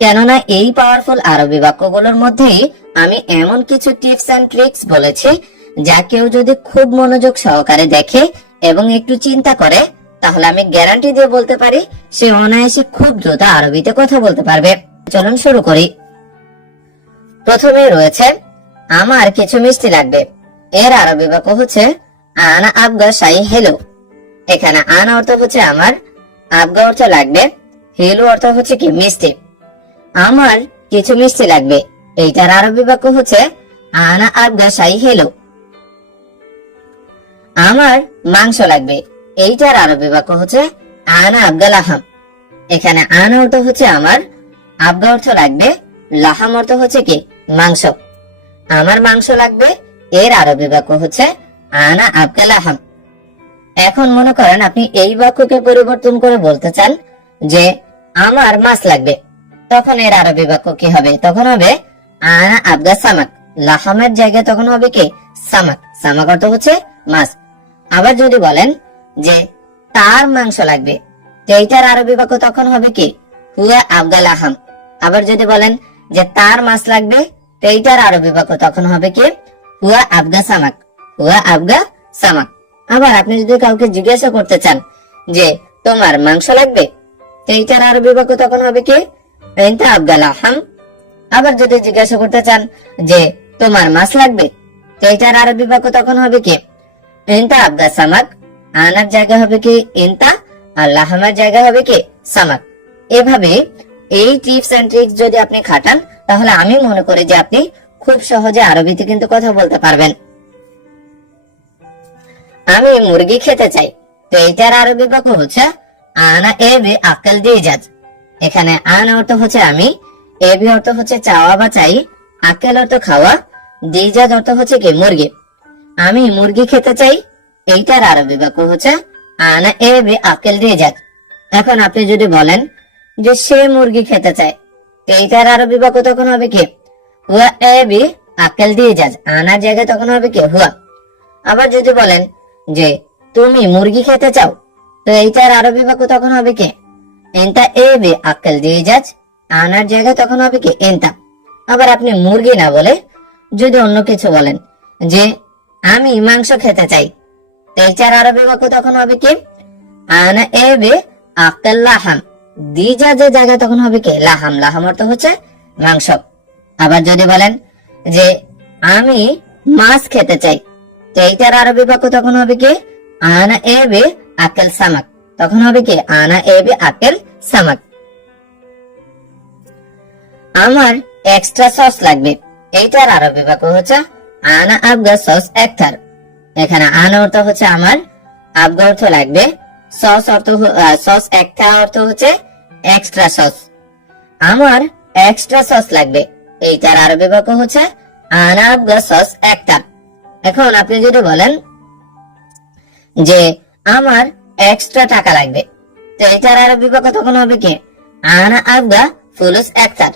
কেননা এই পাওয়ারফুল আরবি বাক্যগুলোর মধ্যেই আমি এমন কিছু টিপস এন্ড ট্রিক্স বলেছি যা কেউ যদি খুব মনোযোগ সহকারে দেখে এবং একটু চিন্তা করে, তাহলে আমি গ্যারান্টি দিয়ে বলতে পারি সে অনায়াসে খুব দ্রুত আরবিতে কথা বলতে পারবে। চলুন শুরু করি। প্রথমে রয়েছে আমার কিছু মিষ্টি লাগবে। এর আরবি বাক্য হচ্ছে আনা আবগা শাই হেলো। এখানে আনা অর্থ হচ্ছে আমার, আবগা অর্থ লাগবে, হেলো অর্থ হচ্ছে কি মিষ্টি। আমার কিছু মিষ্টি লাগবে, এইটার আরবি বাক্য হচ্ছে আনা আবগা শাই হেলো। আমার মাংস লাগবে, এইটার আরবি বাক্য হচ্ছে আনা আবগা লাহাম। এখানে আনা অর্থ হচ্ছে আমার, আবগা অর্থ লাগবে, লাহাম অর্থ হচ্ছে কি মাংস। আমার মাংস লাগবে, এর আরবি বাক্য হচ্ছে আনা আবগা লাহাম। এখন মনে করেন আপনি এই বাক্যকে পরিবর্তন করে বলতে চান যে আমার মাছ লাগবে, তখন এর আরবি বাক্য কি হবে? তখন হবে আনা আবগা সামাক। লাহামের জায়গায় তখন হবে কি সামাক। সামাক অর্থ হচ্ছে মাছ। আবার যদি বলেন যে তার মাংস লাগবে, এইটার আরবি বাক্য তখন হবে কি হুয়া আবগা লাহাম। আবার যদি বলেন যে তার মাছ লাগবে, এইটার আরবি বাক্য তখন হবে কি হুয়া আবগা সামাক। হুয়া আবগা সামাক। আবার আপনি যদি কাউকে জিজ্ঞাসা করতে চান যে তোমার মাংস লাগবে, এইটার আরবি বাক্য তখন হবে কি এনতা আবগা লাহাম। আবার যদি জিজ্ঞাসা করতে চান যে তোমার মাছ লাগবে, এইটার আরবি বাক্য তখন হবে কি এনতা আবগা সামাক। আনার জায়গা হবে কি ইনতা, আর লাহামের জায়গা হবে কি সামাক। এভাবে এই টিপস এন্ড ট্রিক্স যদি আপনি খাটান, তাহলে আমি মনে করি যে আপনি খুব সহজে আরবিতে কিন্তু কথা বলতে পারবেন। আমি মুরগি খেতে চাই, তো এইটার আরবি বাক্য হচ্ছে আনা এবি আকেল দিজাজ। এখানে আনা অর্থ হচ্ছে আমি, এবি অর্থ হচ্ছে চাওয়া বা চাই, আকেল অর্থ খাওয়া, দিজাজ অর্থ হচ্ছে কি মুরগি। আমি মুরগি খেতে চাই, এইটার আরবি বাক্য হচ্ছে আনা এবি আকেল দিজাজ। এখন আপনি যদি বলেন যে সে মুরগি খেতে চায়, এইটার আরবি বাক্য তখন হবে কি হুয়া এবি আকেল দিজাজ। আনার জায়গায় তখন হবে কি হুয়া। আবার যদি বলেন যে তুমি মুরগি খেতে চাও, তো এইটার আরবি বাক্য তখন হবে কি এনতা এবি আকেল দিজাজ। আনার জায়গায় তখন হবে কি এনতা। আবার আপনি মুরগি না বলে যদি অন্য কিছু বলেন যে আমি মাংস খেতে চাই, তো এইটার আরবি বাক্য তখন হবে কি আনা এবি আকেল লাহাম। দিজাজের জায়গায় তখন হবে কি লাহাম। লাহাম অর্থ হচ্ছে মাংস। আবার যদি বলেন যে আমি মাছ খেতে চাই, তো এইটার আরবি বাক্য তখন হবে কি আনা এবি আকেল সামাক। তখন হবে কি আনা এবি আকেল সামাক। আমার এক্সট্রা সস লাগবে, এইটার আরবি বাক্য হচ্ছে আনা আবগা সস একটার। এখানে আনা অর্থ হচ্ছে আমার, আবগা অর্থ লাগবে, সস অর্থ সস একটা অর্থ হচ্ছে এক্সট্রা সস। আমার এক্সট্রা সস লাগবে, এইটার আরবি বাক্য হচ্ছে আনা আবগা সস একটা। এখন আপনি যদি বলেন যে আমার এক্সট্রা টাকা লাগবে, তো এটার আরবি বাক্য তখন হবে কি আনা আবগা ফুলুস একটার।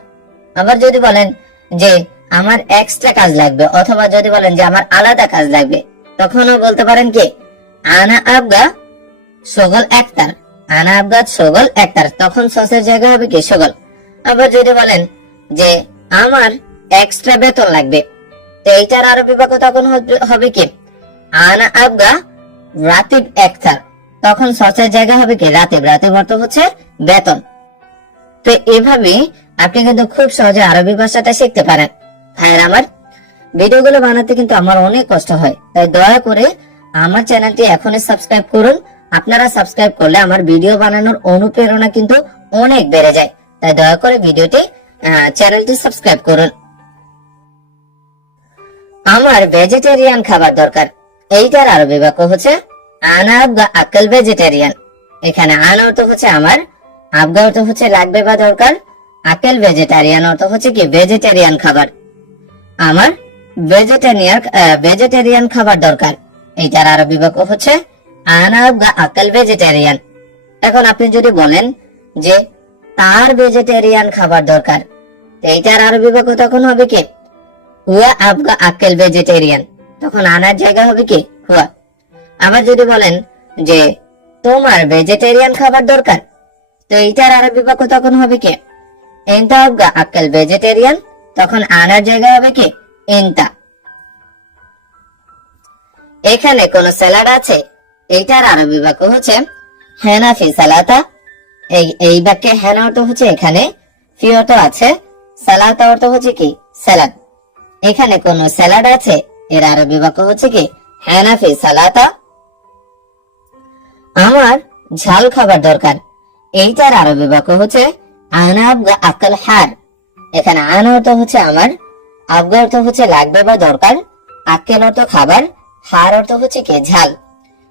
আবার যদি বলেন যে আমার এক্সট্রা কাজ লাগবে, অথবা যদি বলেন যে আমার আলাদা কাজ লাগবে, তখনও বলতে পারেন কি আনা আবগা সগল একটার। আনা আবগা সগল একটার, তখন সসের জায়গা হবে কি সগল। আবার যদি বলেন যে আমার এক্সট্রা বেতন লাগবে, তো এইটার আরবি বাক্য তখন হবে কি আনা আবগা রাতিব একটার। তখন সসের জায়গা হবে কি রাতিব। রাতিব অর্থ হচ্ছে বেতন। তো এভাবে আপনি কিন্তু খুব সহজে আরবি ভাষাটা শিখতে পারেন। ভাইয়ের আমার, ভিডিওগুলো বানাতে কিন্তু আমার অনেক কষ্ট হয়, তাই দয়া করে আমার চ্যানেলটি এখনই সাবস্ক্রাইব করুন। আপনারা সাবস্ক্রাইব করলে আমার ভিডিও বানানোর অনুপ্রেরণা কিন্তু অনেক বেড়ে যায়। তাই দয়া করে চ্যানেলটি সাবস্ক্রাইব করুন। আমার ভেজিটেরিয়ান খাবার দরকার, এইটার আরবি বাক্য হচ্ছে আনা আবগা আকেল ভেজিটেরিয়ান। এখানে আনা অর্থ হচ্ছে আমার, আবগা অর্থ হচ্ছে লাগবে বা দরকার, আকেল ভেজিটেরিয়ান অর্থ হচ্ছে কি ভেজিটেরিয়ান খাবার। আমার ভেজিটেরিয়ান খাবার দরকার, এইটার আরবি বাক্য হচ্ছে আনা আবগা আকেল ভেজিটেরিয়ান। এখন আপনি যদি বলেন যে তার ভেজিটেরিয়ান খাবার দরকার, এইটার আরবি বাক্য তখন হবে কি হুয়া আবগা আকেল ভেজিটেরিয়ান। তখন আনার জায়গা হবে কি হুয়া। আবার যদি বলেন যে তোমার ভেজিটেরিয়ান খাবার দরকার, তো এইটার আরবি বাক্য তখন হবে কি ইনতা আবগা আক্কেল ভেজিটেরিয়ান, তখন আনার জায়গা হবে কি ইনতা। এখানে কোন স্যালাড আছে, এইটার আরবি বাক্য হচ্ছে হেনা ফি সালাতা। এই বাক্যে হেনা অর্থ হচ্ছে এখানে, ফি অর্থ আছে, সালাতা অর্থ হচ্ছে কি স্যালাড। এখানে কোন স্যালাড আছে, এর আরবি বাক্য হচ্ছে কি হেনা ফি সালাতা। আমার ঝাল খাবার দরকার, এইটার আরবি বাক্য হচ্ছে আনা আবগা আকাল হার। এখানে আনা অর্থ হচ্ছে আমার, আবগা অর্থ হচ্ছে লাগবে বা দরকার, আক্কেল অর্থ খাবার, হার অর্থ হচ্ছে কি ঝাল।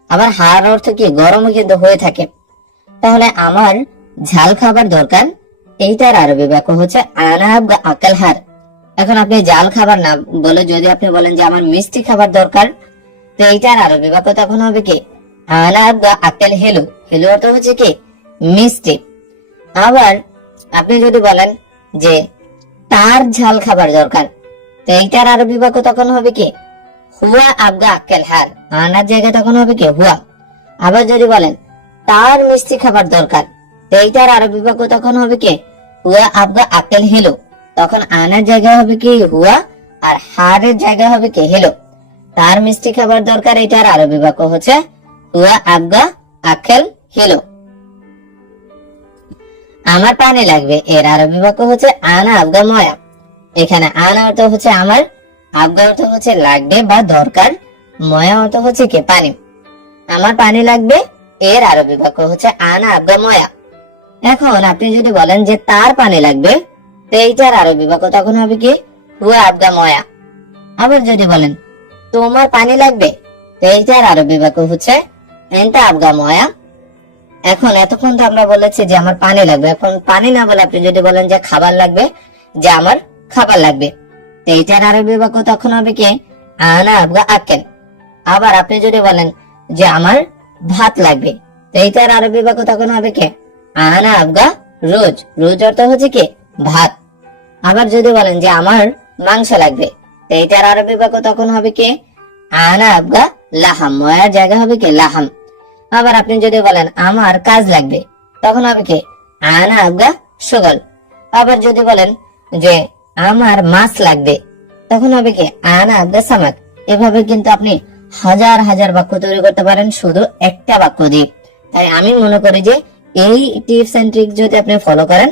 আবার হার অর্থ কি গরমও কিন্তু হয়ে থাকে। তাহলে আমার ঝাল খাবার দরকার, এইটার আরবি বাক্য হচ্ছে আনা আবগা আকাল হার। এখন আপনি জাল খাবার না বলে যদি আপনি বলেন যে আমার মিষ্টি খাবার দরকার, তো এইটার আরবি বাক্য তখন হবে কি আনা আবগা আকাল হেলু। হেলু অর্থ হচ্ছে কি মিষ্টি। আবার আপনি যদি বলেন যে তার ঝাল খাবার দরকার, তো এইটার আরবি বাক্য তখন হবে কি হুয়া আবগা আক্কেল হার। আনার জায়গায় তখন হবে কি হুয়া। আবার যদি বলেন তার মিষ্টি খাবার দরকার, তো এইটার আরবি বাক্য তখন হবে কি হুয়া আবগা আক্কেল হেলো। তখন আনার জায়গা হবে কি হুয়া, আর হারের জায়গা হবে কি হেলো। তার মিষ্টি খাবার দরকার, এইটার আরবি বাক্য হচ্ছে হুয়া আবগা আক্কেল হেলো। আমার পানি লাগবে, এর আরবি বাক্য হচ্ছে আনা আবগা ময়া। এখানে আনা অর্থ হচ্ছে আমার, আবগা অর্থ হচ্ছে লাগবে বা দরকার, ময়া অর্থ হচ্ছে কি পানি। আমার পানি লাগবে, এর আরবি বাক্য হচ্ছে আনা আবগা ময়া। এখন আপনি যদি বলেন যে তার পানি লাগবে, তো এইটার আরবি বাক্য তখন হবে কি হুয়া আবগা ময়া। আবার যদি বলেন তোমার পানি লাগবে, তো এইটার আরবি বাক্য হচ্ছে এনতা আবগা ময়া। এখন এতক্ষণ তো আমরা বলেছি যে আমার পানি লাগবে, এখন পানি না বলে আপনি যদি বলেন যে খাবার লাগবে, যে আমার খাবার লাগবে, তো এইটার আরবি বাক্য তখন হবে কি আনা আবগা আকেল। আবার আপনি যদি বলেন যে আমার ভাত লাগবে, তো এইটার আরবি বাক্য তখন হবে কি আনা আবগা রোজ। রোজ অর্থ হচ্ছে কি ভাত। আবার যদি বলেন যে আমার মাংস লাগবে, তো এইটার আরবি বাক্য তখন হবে কি আনা আবগা লাহাম। ময়ার জায়গা হবে কি লাহাম। আবার আপনি যদি বলেন আমার কাজ লাগবে, তখন হবে কি আনা আবগা সুগল। আবার যদি বলেন যে আমার মাছ লাগবে, তখন হবে কি আনা আবগা সামাক। এভাবে কিন্তু আপনি হাজার হাজার বাক্য তৈরি করতে পারেন শুধু একটা বাক্য দিয়ে। তাই আমি মনে করি যে এই টিপস এন্ড ট্রিক্স যদি আপনি ফলো করেন,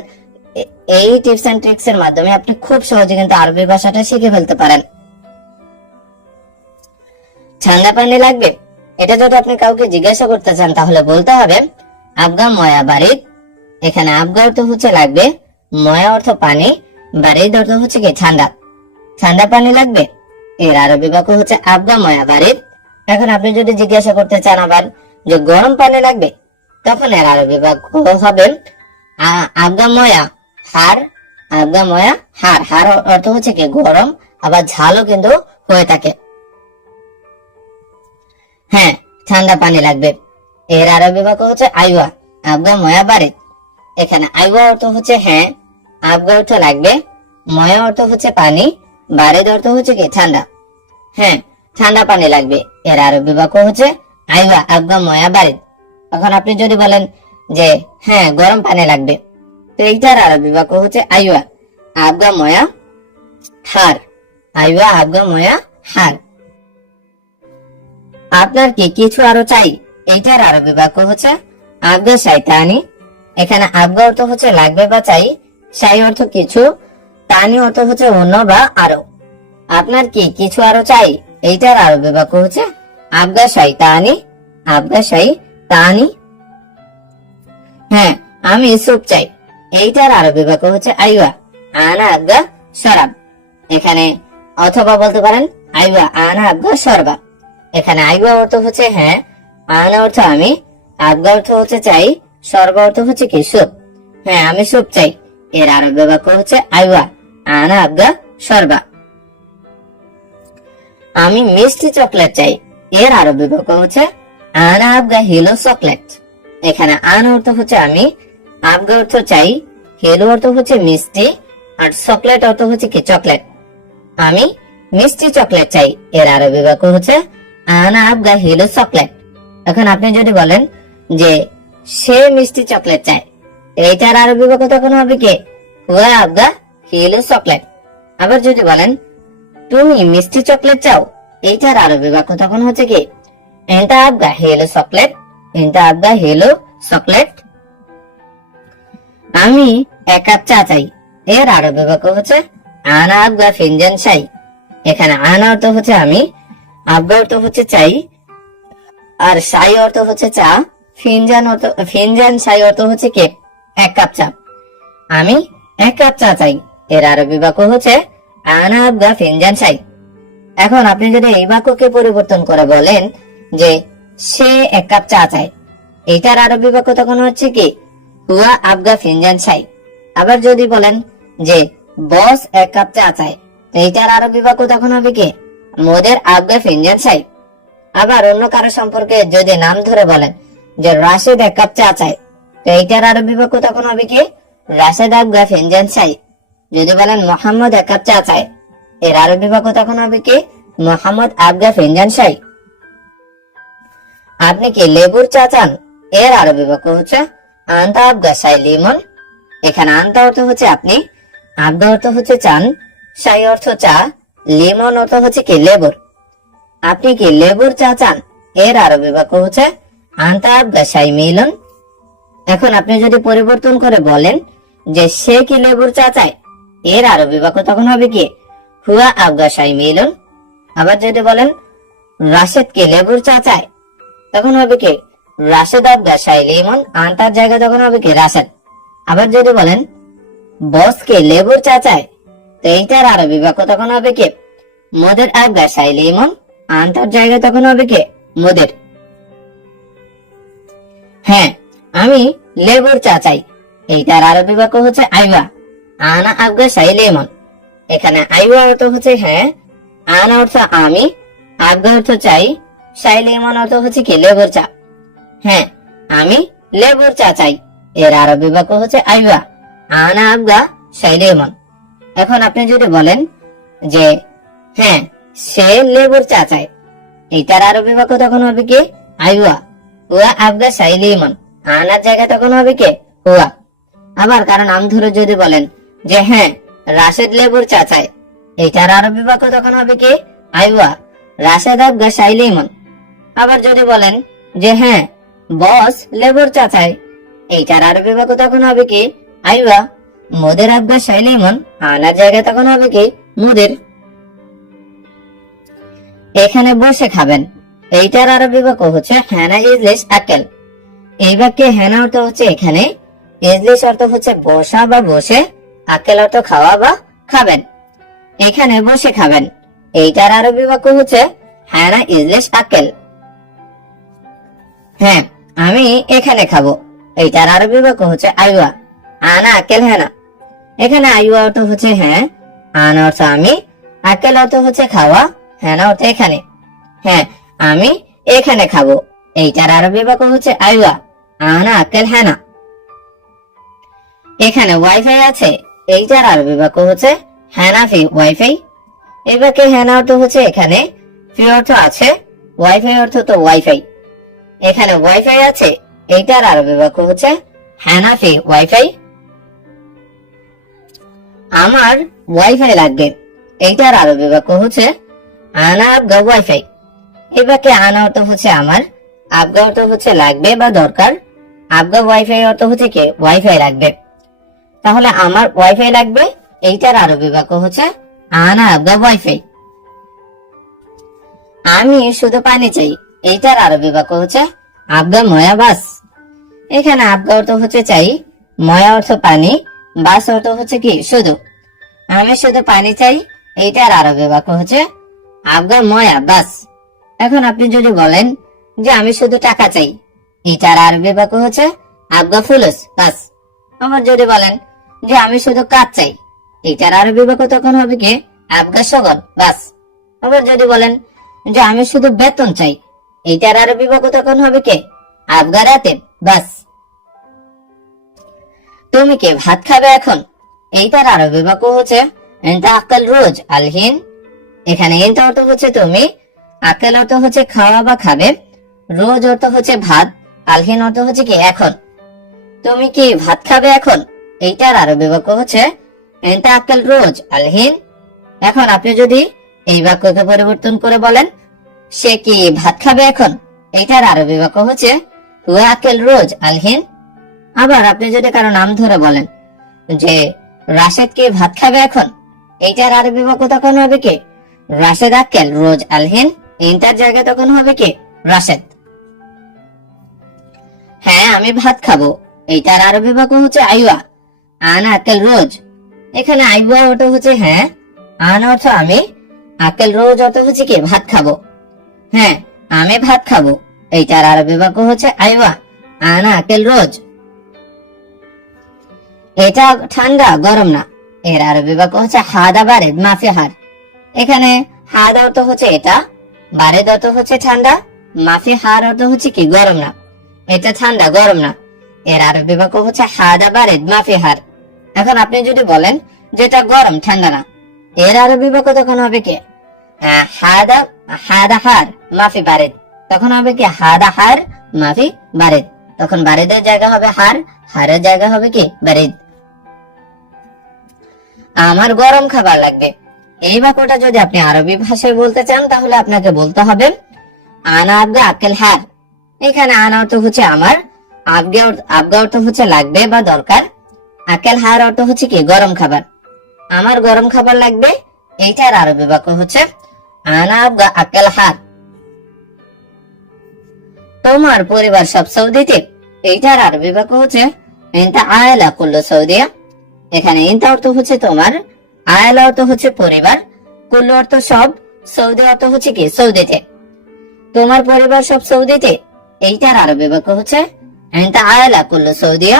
এই টিপস এন্ড ট্রিক্স এর মাধ্যমে আপনি খুব সহজে কিন্তু আরবি ভাষাটা শিখে ফেলতে পারেন। ঠান্ডা পানি লাগবে, এটা যদি আপনি কাউকে জিজ্ঞাসা করতে চান তাহলে বলতে হবে আবগা ময়া বারিদ। এখানে আবগা অর্থ হচ্ছে লাগবে, ময়া অর্থ পানি, বারিদ অর্থ হচ্ছে কি ঠান্ডা। ঠান্ডা পানি লাগবে, এর আরবি বাক্য হচ্ছে আবগা ময়া বারিদ। এখন আপনি যদি জিজ্ঞাসা করতে চান আবার যে গরম পানি লাগবে, তখন এর আরবি বাক্য হবে আবগা ময়া হার। আবগা ময়া হার। হার অর্থ হচ্ছে কি গরম, আবার ঝালও কিন্তু হয়ে থাকে। হ্যাঁ, ঠান্ডা পানি লাগবে, এর আরবি বাক্য হচ্ছে আইওয়া আবগা ময়া বারিদ। এখানে আইওয়া অর্থ হচ্ছে হ্যাঁ, আবগা অর্থ লাগবে, ময়া অর্থ হচ্ছে পানি, বারিদ অর্থ হচ্ছে কি ঠান্ডা। হ্যাঁ, ঠান্ডা পানি লাগবে, এর আরবি বাক্য হচ্ছে আইওয়া আবগা ময়া বারিদ। এখন আপনি যদি বলেন যে হ্যাঁ গরম পানি লাগবে, তো এইটার আরবি বাক্য হচ্ছে আইওয়া আবগা ময়া হার। আইওয়া আবগা ময়া হার। আপনার কি কিছু আরো চাই, এইটার আরবি বাক্য হচ্ছে আবগা শাইতানি। এখানে আবগা অর্থ হচ্ছে লাগবে বা চাই, শাই অর্থ কিছু, তানি অর্থ হচ্ছে অন্য বা আরো। আপনার কি কিছু আরো চাই, এইটার আরবি বাক্য হচ্ছে আবগা শাইতানি। আবগা শাইতানি। হ্যাঁ, আমি স্যুপ চাই, এইটার আরবি বাক্য হচ্ছে আইওয়া আনা আবগা শরাব। এখানে অথবা বলতে পারেন আইওয়া আনা আবগা শরবা। এখানে আইওয়া অর্থ হচ্ছে হ্যাঁ, আনা অর্থ আমি, আবগা অর্থ হচ্ছে চাই, শরবা অর্থ হচ্ছে কি স্যুপ। হ্যাঁ, আমি স্যুপ চাই, এর আরবি বাক্য হচ্ছে আইওয়া আনা আবগা শরবা। আমি মিষ্টি চকলেট চাই, এর আরবি বাক্য হচ্ছে আনা আবগা হিলো চকলেট। এখানে আনা অর্থ হচ্ছে আমি, আবগা অর্থ চাই, হিলো অর্থ হচ্ছে মিষ্টি, আর চকলেট অর্থ হচ্ছে কি চকলেট। আমি মিষ্টি চকলেট চাই, এর আরবি বাক্য হচ্ছে আনা আবগা হিলো চকলেট। এখন আপনি যদি বলেন যে সে মিষ্টি চকলেট চায়, এইটার আরবি বাক্য তখন হবে কি হুয়া আবগা হিলো চকলেট। আবার যদি বলেন তুমি মিষ্টি চকলেট চাও, এইটার আরবি বাক্য তখন হচ্ছে কি এন্টা আবগা হিলো চকলেট, এন্টা আবগা হিলো চকলেট। আমি 1 কাপ চা চাই, এর আরবি বাক্য হচ্ছে আনা আবগা ফিনজান চাই। এখানে আনা অর্থ হচ্ছে আমি, আবগা অর্থ হচ্ছে চাই, আর শাই অর্থ হচ্ছে চা, ফিনজান শাই অর্থ হচ্ছে কে 1 কাপ চা। আমি 1 কাপ চা চাই, এর আরবি বাক্য হচ্ছে আনা আবগা ফিনজান শাই। এখন আপনি যদি এই বাক্যকে পরিবর্তন করে বলেন যে সে 1 কাপ চা চায়, এটার আরবি বাক্য তখন হচ্ছে কি হুয়া আবগা ফিনজান শাই। আবার যদি বলেন যে বস 1 কাপ চা চায়, এইটার আরবি বাক্য তখন হবে কি মোদের আবগা ফিনজান শাই। আবার অন্য কারো সম্পর্কে যদি নাম ধরে বলেন যে রাশেদ 1 কাপ চা চায়, তো এইটার আরবি বাক্য তখন হবে কি রাশেদ আবগা ফিনজান শাই। যদি বলেন মোহাম্মদ 1 কাপ চা চায়, এর আরবি বাক্য তখন হবে কি মোহাম্মদ আবগা ফিনজান শাই। আপনি কি লেবুর চা চান, এর আরবি বাক্য হচ্ছে আন্তা আবগা শাই লিমন। এখানে আন্তা অর্থ হচ্ছে আপনি, আবগা অর্থ হচ্ছে চান, শাই অর্থ চা, লিমন অর্থ হচ্ছে কি লেবুর। আপনি কি লেবুর চা চান, এর আরবি বাক্য হচ্ছে আন্তা আবগা শাই মিলন। এখন আপনি যদি পরিবর্তন করে বলেন যে সে কি লেবুর চা চায়, এর আরবি বাক্য তখন হবে কি হুয়া আবগা শাই মিলন। আবার যদি বলেন রাশেদ কি লেবুর চা চায়, তখন হবে কি রাশেদ আবগা শাই লিমন, আন্তার জায়গায় তখন হবে কি রাশেদ। আবার যদি বলেন বস কে লেবুর চা চায়, তো এইটার আরবি বাক্য তখন হবে কি মোদের আবগা শাই লিমন, আন্তার জায়গায় তখন হবে কি মোদের। হ্যাঁ আমি লেবুর চা চাই, এইটার আরবি বাক্য হচ্ছে আইবা আনা আবগা শাই লিমন। এখানে আইবা অর্থ হচ্ছে হ্যাঁ, আনা অর্থ আমি, আবগা অর্থ চাই, শাই লিমন অর্থ হচ্ছে কি লেবুর চা। হ্যাঁ আমি লেবুর চা চাই, এর আরবি বাক্য হচ্ছে আইবা আনা আবগা শাই লিমন। এখন আপনি যদি বলেন যে হ্যাঁ সে লেবুর চা চায়, এইটার আরবি বাক্য তখন হবে কি আইবা হুয়া আবগা শাই লিমন, আনার জায়গায় তখন হবে কি হুয়া। আবার কারণ নাম ধরে যদি বলেন যে হ্যাঁ রাশেদ লেবুর চা চায়, এইটার আরবি বাক্য তখন হবে কি আইবা রাশেদ আবগা শাই লিমন। আবার যদি বলেন যে হ্যাঁ বস লেবুর চা চায়, এইটার আরবি বাক্য তখন হবে কি আইবা মোদের আবগা শাই লিমন, আনার জায়গায় তখন হবে কি মোদের। এখানে বসে খাবেন, এইটার আরবি বাক্য হচ্ছে হ্যানা ইজলিস আকেল। এই বাক্যে হ্যানা অর্থ হচ্ছে এখানে, ইজলিস অর্থ হচ্ছে বসা বা বসে, আকেল অর্থ খাওয়া বা খাবেন। এখানে বসে খাবেন, এইটার আরবি বাক্য হচ্ছে হ্যানা ইজলিস আকেল। হ্যাঁ আমি এখানে খাবো, এইটার আরবি বাক্য হচ্ছে আইওয়া আনা আকেল হ্যানা। এখানে আইওয়া অর্থ হচ্ছে হ্যাঁ, আনা অর্থ আমি, আকেল অর্থ হচ্ছে খাওয়া, হ্যানা অর্থ এখানে। হ্যাঁ আমি এখানে খাবো, এইটার আরবি বাক্য হচ্ছে আইওয়া আনা আকেল হ্যানা। এখানে ওয়াইফাই আছে, এইটার আরবি বাক্য হচ্ছে হ্যানা ফি ওয়াইফাই। এই বাক্যে হ্যানা অর্থ হচ্ছে এখানে, ফি অর্থ আছে, ওয়াইফাই অর্থ তো ওয়াইফাই। এখানে ওয়াইফাই আছে, এইটার আরবি বাক্য হচ্ছে হ্যানা ফি ওয়াইফাই। আমার ওয়াইফাই লাগবে, এইটার আরবি বাক্য হচ্ছে আনা আবগা ওয়াইফাই। এই বাক্যে আনা অর্থ হচ্ছে আমার, আবগা অর্থ হচ্ছে লাগবে বা দরকার, আবগা ওয়াইফাই অর্থ হচ্ছে কি ওয়াইফাই লাগবে। তাহলে আমার ওয়াইফাই লাগবে, এইটার আরবি বাক্য হচ্ছে আনা আবগা ওয়াইফাই। আমি শুধু পানি চাই, এইটার আরবি বাক্য হচ্ছে আবগা ময়া বাস। এখানে আবগা অর্থ হচ্ছে চাই, ময়া অর্থ পানি, বাস অর্থ হচ্ছে কি শুধু। আমি শুধু পানি চাই, এইটার আরবি বাক্য হচ্ছে আবগা ময়া বাস। এখন আপনি যদি বলেন যে আমি শুধু টাকা চাই, এইটার আরবি বাক্য হচ্ছে আবগা ফুলুস বাস। আবার যদি বলেন যে আমি শুধু কাজ চাই, এইটার আরবি বাক্য তখন হবে কি আবগা শগল বাস। আবার যদি বলেন যে আমি শুধু বেতন চাই, এইটার আরবি বাক্য তখন হবে কি আবগা রাতেব বাস। তুমি কি ভাত খাবে এখন, এইটার আরবি বাক্য হচ্ছে এন্তা আকাল রোজ আলহিন। এখানে এন্তা অর্থ হচ্ছে তুমি, আকাল অর্থ হচ্ছে খাওয়া বা খাবে, রোজ অর্থ হচ্ছে ভাত, আলহিন অর্থ হচ্ছে কি এখন। তুমি কি ভাত খাবে এখন, এইটার আরবি বাক্য হচ্ছে এন্তা আকেল রোজ আলহিন। এখন আপনি যদি এই বাক্যকে পরিবর্তন করে বলেন সে কি ভাত খাবে এখন, এইটার আরবি বাক্য হচ্ছে হুয়া আকেল রোজ আলহিন। আবার আপনি যদি কারো নাম ধরে বলেন যে রাশেদ কি ভাত খাবে এখন, এইটার আরবি বাক্য তখন হবে কি রাশেদ আকেল রোজ আলহিন। ইন্টার জায়গায় তখন হবে কি রাশেদ। হ্যাঁ আমি ভাত খাবো, এইটার আরবি বাক্য হচ্ছে আইওয়া আনা আকেল রোজ। এখানে আইওয়া অর্থ হচ্ছে হ্যাঁ, আন অর্থ আমি, আকেল রোজ অর্থ হচ্ছে কি ভাত খাবো। হ্যাঁ আমি ভাত খাবো, এইটার আরবি বাক্য হচ্ছে আইওয়া আনা আকেল রোজ। এটা ঠান্ডা গরম না, এর আরবি বাক্য হচ্ছে হাদা বারেদ মাফি হার। এখানে হাদা অর্থ হচ্ছে এটা, বারেদ অর্থ হচ্ছে ঠান্ডা, মাফি হার অর্থ হচ্ছে কি গরম না, এটা ঠান্ডা গরম না। এর আরবি বাক্য হচ্ছে হাদা বারেদ মাফি হার। এখন আপনি যদি বলেন যেটা গরম ঠান্ডা না, এর আরবি বাক্য তখন হবে কি হাদা হাদা হার মাফি বারেদ। তখন হবে কি হাদা হার মাফি বারেদ। তখন বারেদের জায়গা হবে হার, হারের জায়গা হবে কি বারেদ। আমার গরম খাবার লাগবে, এই বাক্যটা যদি আপনি আরবি ভাষায় বলতে চান তাহলে আপনাকে বলতে হবে আনা আবগা আকেল হার। এখানে আনা অর্থ হচ্ছে আমার, আবগা অর্থ হচ্ছে লাগবে বা দরকার, আকেল হার অর্থ হচ্ছে কি গরম খাবার। আমার গরম খাবার লাগবে, এইটার আরবি বাক্য হচ্ছে আনা আবগা আকেল হার। তোমার পরিবার সব সৌদিতে, এইটার আরবি বাক্য হচ্ছে ইনতা আয়লা কুল্লু সৌদিয়া। এখানে ইনতা অর্থ হচ্ছে তোমার, আয়লা অর্থ হচ্ছে পরিবার, কুল্লু অর্থ সব, সৌদি অর্থ হচ্ছে কি সৌদিতে। তোমার পরিবার সব সৌদিতে, এইটার আরবি বাক্য হচ্ছে ইনতা আয়লা কুল্লু সৌদিয়া।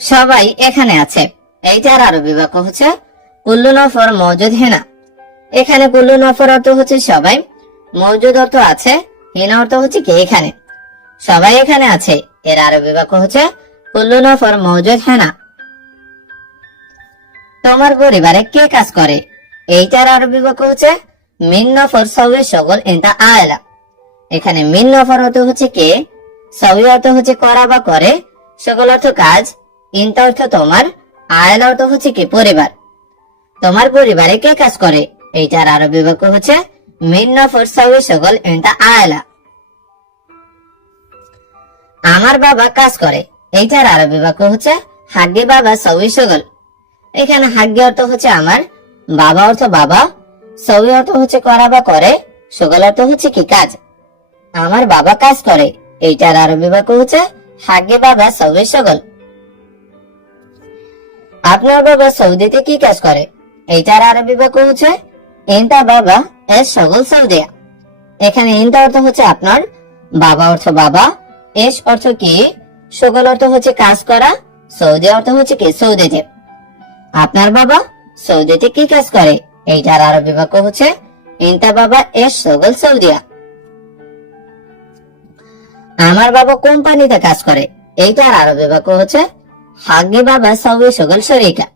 সবাই এখানে আছে, এইটার আরবি বাক্য হচ্ছে কুল্লু নফর মওজুদ হেনা। এখানে কুল্লু নফর অর্থ হচ্ছে সবাই, মওজুদ অর্থ আছে, হেনা অর্থ হচ্ছে কি এখানে। সবাই এখানে আছে, এর আরবি বাক্য হচ্ছে কুল্লু নফর মওজুদ হেনা। তোমার পরিবারে কে কাজ করে, এইটার আরবি বাক্য হচ্ছে মিন নফর সওয়ে শগল ইনতা আয়লা। এখানে মিন নফর অর্থ হচ্ছে কে, সওয়ে অর্থ হচ্ছে করা বা করে, শগল অর্থ কাজ, ইনতা অর্থ তোমার, আয়লা অর্থ হচ্ছে কি পরিবার। তোমার পরিবারে কে কাজ করে, এইটার আরবি বাক্য হচ্ছে মিন নফর সওয়ে শগল ইনতা আয়লা। আমার বাবা কাজ করে, এইটার আরবি বাক্য হচ্ছে হাগ্গে বাবা সওয়ে শগল। এখানে হাগ্গে অর্থ হচ্ছে আমার, বাবা অর্থ বাবা, সওয়ে অর্থ হচ্ছে করা বা করে, শগল অর্থ হচ্ছে কি কাজ। আমার বাবা কাজ করে, এইটার আরবি বাক্য হচ্ছে হাগ্গে বাবা সওয়ে শগল। আপনার বাবা সৌদিতে কি কাজ করে, এইটার আরবি বাক্য হচ্ছে ইনতা বাবা এস শগল সৌদিয়া। এখানে ইনতা অর্থ হচ্ছে আপনার, বাবা অর্থ বাবা, এস অর্থ কি, শগল অর্থ হচ্ছে কাজ করা, সৌদি অর্থ হচ্ছে কি সৌদিতে। আপনার বাবা সৌদিতে কি কাজ করে, এইটার আরবি বাক্য হচ্ছে ইনতা বাবা এস শগল সৌদিয়া। আমার বাবা কোম্পানিতে কাজ করে, এইটার আরবি বাক্য হচ্ছে হাগ্গে বাবা সওয়ে শগল শরীকা।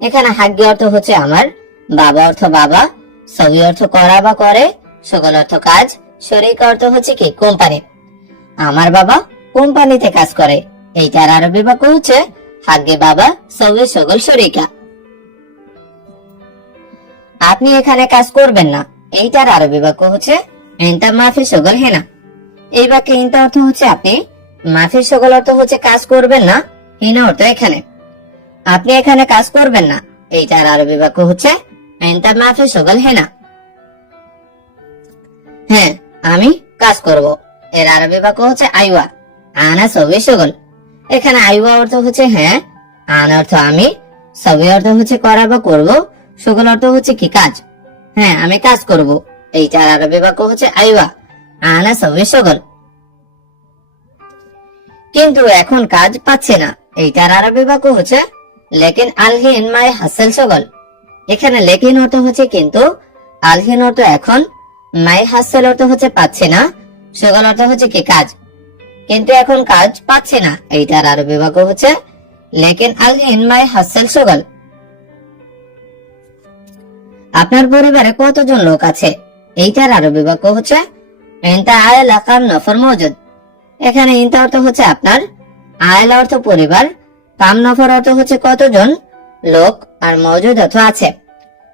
এখানে হাগ্গে অর্থ হচ্ছে আমার, বাবা অর্থ বাবা, সওয়ে অর্থ করা বা করে, শগল অর্থ কাজ, শরীকা অর্থ হচ্ছে কি কোম্পানি। আমার বাবা কোম্পানিতে কাজ করে, এইটার আরবি বাক্য হচ্ছে হাগ্গে বাবা সওয়ে শগল শরীকা। আপনি এখানে কাজ করবেন না, এইটার আরবি বাক্য হচ্ছে ইনতা মাফি শগল হেনা। এই বাক্যে ইনতা অর্থ হচ্ছে আপনি, মাফি শগল অর্থ হচ্ছে কাজ করবেন না, হিনা অর্থ এখানে। আপনি এখানে কাজ করবেন না, এইটার আরবি বাক্য হচ্ছে ইনতা মাফি শগল হেনা। হ্যাঁ আমি কাজ করব, এর আরবি বাক্য হচ্ছে আইওয়া আনা সওয়ে শগল। এখানে আইওয়া অর্থ হচ্ছে হ্যাঁ, আন অর্থ আমি, সওয়ে অর্থ হচ্ছে করা বা করব, শগল অর্থ হচ্ছে কি কাজ। হ্যাঁ আমি কাজ করব, এইটার আরবি বাক্য হচ্ছে আইওয়া আনা সওয়ে শগল। কিন্তু এখন কাজ পাচ্ছে না, এইটার আরবি বাক্য হচ্ছে লেকিন আলহিন মাই হাসেল শগল। এখানে লেকিন অর্থ হচ্ছে কিন্তু, আলহিন অর্থ এখন, মাই হাসেল অর্থ হচ্ছে পাচ্ছে না, শগল অর্থ হচ্ছে কি কাজ। কিন্তু এখন কাজ পাচ্ছে না, এইটার আরবি বাক্য হচ্ছে লেকিন আলহিন মাই হাসেল শগল। আপনার পরিবারে কতজন লোক আছে, এইটার আরবি বাক্য হচ্ছে ইনতা আয়লা কাম নফর মওজুদ। এখানে ইনতা অর্থ হচ্ছে আপনার, আয়লা অর্থ পরিবার, কাম নফর অর্থ হচ্ছে কতজন লোক, আর মওজুদ অর্থ আছে।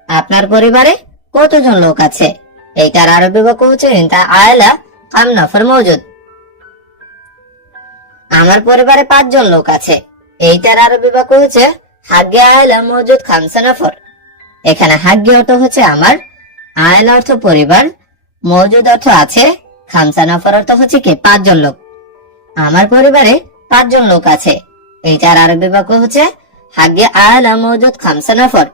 আপনার পরিবারে কতজন লোক আছে? এইটার আরবি বাক্য হচ্ছে ইনতা আয়লা কাম নফর মওজুদ। আমার পরিবারে 5 জন লোক আছে। এইটার আরবি বাক্য হচ্ছে হাগ্গে আয়লা মওজুদ খামসা নফর। এখানে হাগ্গে অর্থ হচ্ছে আমার, আয়লা অর্থ পরিবার, মওজুদ অর্থ আছে, খামসা নফর অর্থ হচ্ছে কি 5 জন লোক। আমার পরিবারে 5 জন লোক আছে। এইটার আরবি বাক্য হচ্ছে হাগ্গে আয়লা মওজুদ খামসা নফর।